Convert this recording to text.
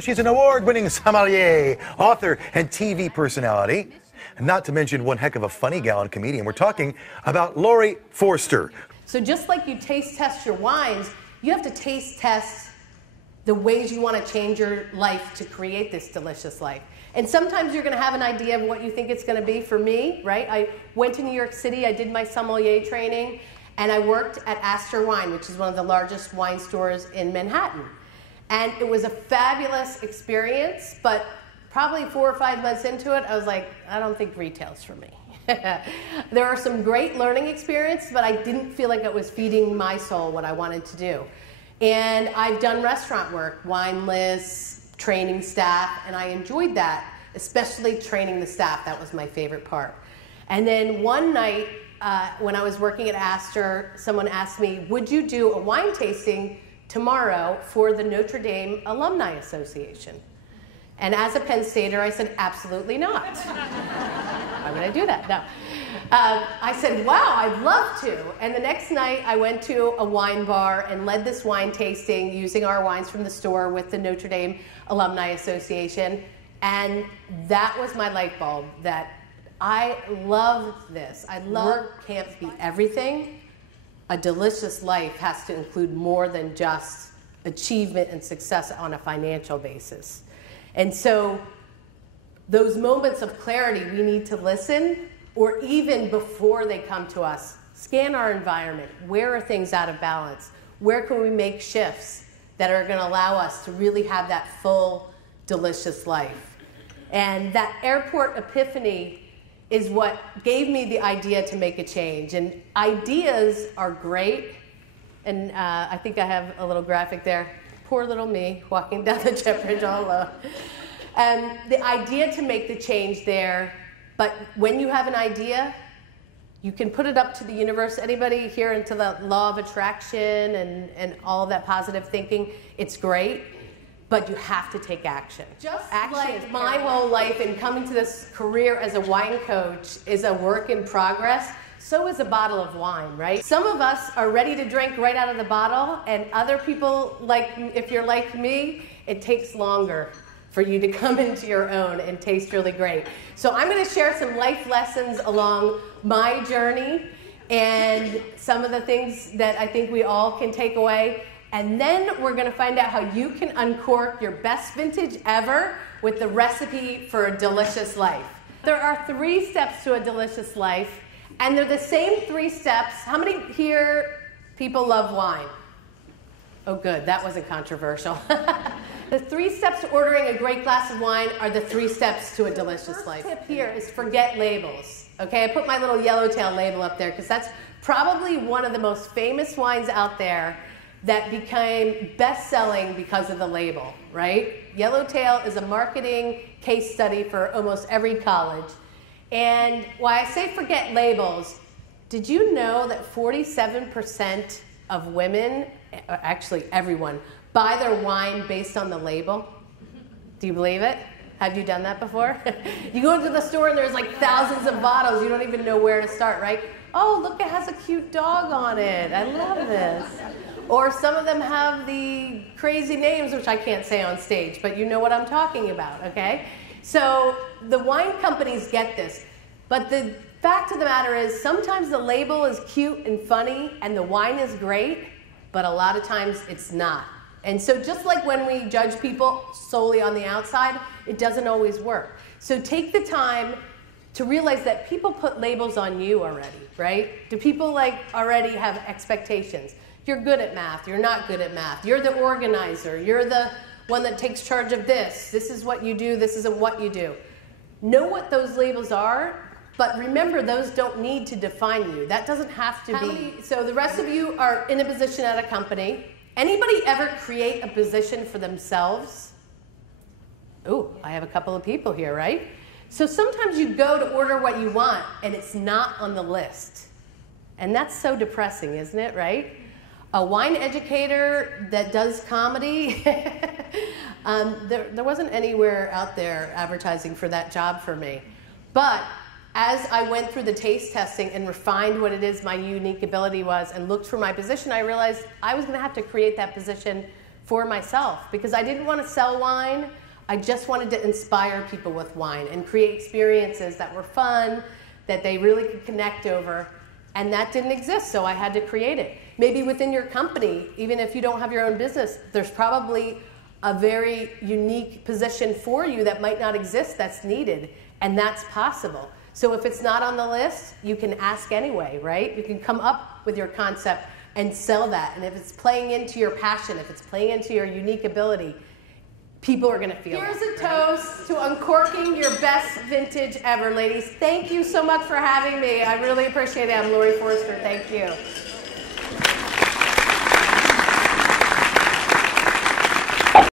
She's an award-winning sommelier, author, and TV personality. Not to mention one heck of a funny gal and comedian. We're talking about Laurie Forster. So just like you taste test your wines, you have to taste test the ways you want to change your life to create this delicious life. And sometimes you're going to have an idea of what you think it's going to be. For me, right? I went to New York City, I did my sommelier training, and I worked at Astor Wine, which is one of the largest wine stores in Manhattan. And it was a fabulous experience, but probably 4 or 5 months into it, I was like, I don't think retail's for me. There are some great learning experiences, but I didn't feel like it was feeding my soul what I wanted to do. And I've done restaurant work, wine lists, training staff, and I enjoyed that, especially training the staff. That was my favorite part. And then one night, when I was working at Astor, someone asked me, would you do a wine tasting tomorrow for the Notre Dame Alumni Association? And as a Penn Stater, I said, absolutely not. Why would I do that? No. I said, wow, I'd love to. And the next night, I went to a wine bar and led this wine tasting using our wines from the store with the Notre Dame Alumni Association. And that was my light bulb, that I love this. I love work can't be everything. A delicious life has to include more than just achievement and success on a financial basis. And so those moments of clarity, we need to listen, or even before they come to us, scan our environment. Where are things out of balance? Where can we make shifts that are going to allow us to really have that full, delicious life? And that airport epiphany is what gave me the idea to make a change. And ideas are great. And I think I have a little graphic there. Poor little me walking down the jet bridge all alone. The idea to make the change there, but when you have an idea, you can put it up to the universe. Anybody here into the law of attraction and all of that positive thinking? It's great, but you have to take action. Just like my whole life in coming to this career as a wine coach is a work in progress, so is a bottle of wine, right? Some of us are ready to drink right out of the bottle, and other people, like if you're like me, it takes longer for you to come into your own and taste really great. So I'm going to share some life lessons along my journey and some of the things that I think we all can take away. And then we're going to find out how you can uncork your best vintage ever with the recipe for a delicious life. There are 3 steps to a delicious life. And they're the same 3 steps. How many here people love wine? Oh, good. That wasn't controversial. The 3 steps to ordering a great glass of wine are the 3 steps to a delicious life. The first tip here is forget labels. Okay, I put my little yellowtail label up there because that's probably one of the most famous wines out there that became best-selling because of the label, right? Yellowtail is a marketing case study for almost every college. And why I say forget labels, did you know that 47% of women, actually everyone, buy their wine based on the label? Do you believe it? Have you done that before? You go into the store and there's like thousands of bottles. You don't even know where to start, right? Oh, look, it has a cute dog on it. I love this. Or some of them have the crazy names, which I can't say on stage, but you know what I'm talking about, okay? So the wine companies get this, but the fact of the matter is sometimes the label is cute and funny and the wine is great, but a lot of times it's not. And so just like when we judge people solely on the outside, it doesn't always work. So take the time to realize that people put labels on you already, right? Do people already have expectations? You're good at math, you're not good at math, you're the organizer, you're the one that takes charge of this. This is what you do, this isn't what you do. Know what those labels are, but remember those don't need to define you. That doesn't have to be. So the rest of you are in a position at a company. Anybody ever create a position for themselves? Ooh, I have a couple of people here, right? So sometimes you go to order what you want and it's not on the list. And that's so depressing, isn't it, right? A wine educator that does comedy, there wasn't anywhere out there advertising for that job for me. But as I went through the taste testing and refined what it is my unique ability was and looked for my position, I realized I was going to have to create that position for myself because I didn't want to sell wine. I just wanted to inspire people with wine and create experiences that were fun, that they really could connect over. And that didn't exist, so I had to create it. Maybe within your company, even if you don't have your own business, there's probably a very unique position for you that might not exist that's needed, and that's possible. So if it's not on the list, you can ask anyway, right? You can come up with your concept and sell that. And if it's playing into your passion, if it's playing into your unique ability, people are gonna feel it. Here's a toast to uncorking your best vintage ever, ladies. Thank you so much for having me. I really appreciate it. I'm Laurie Forster. Thank you.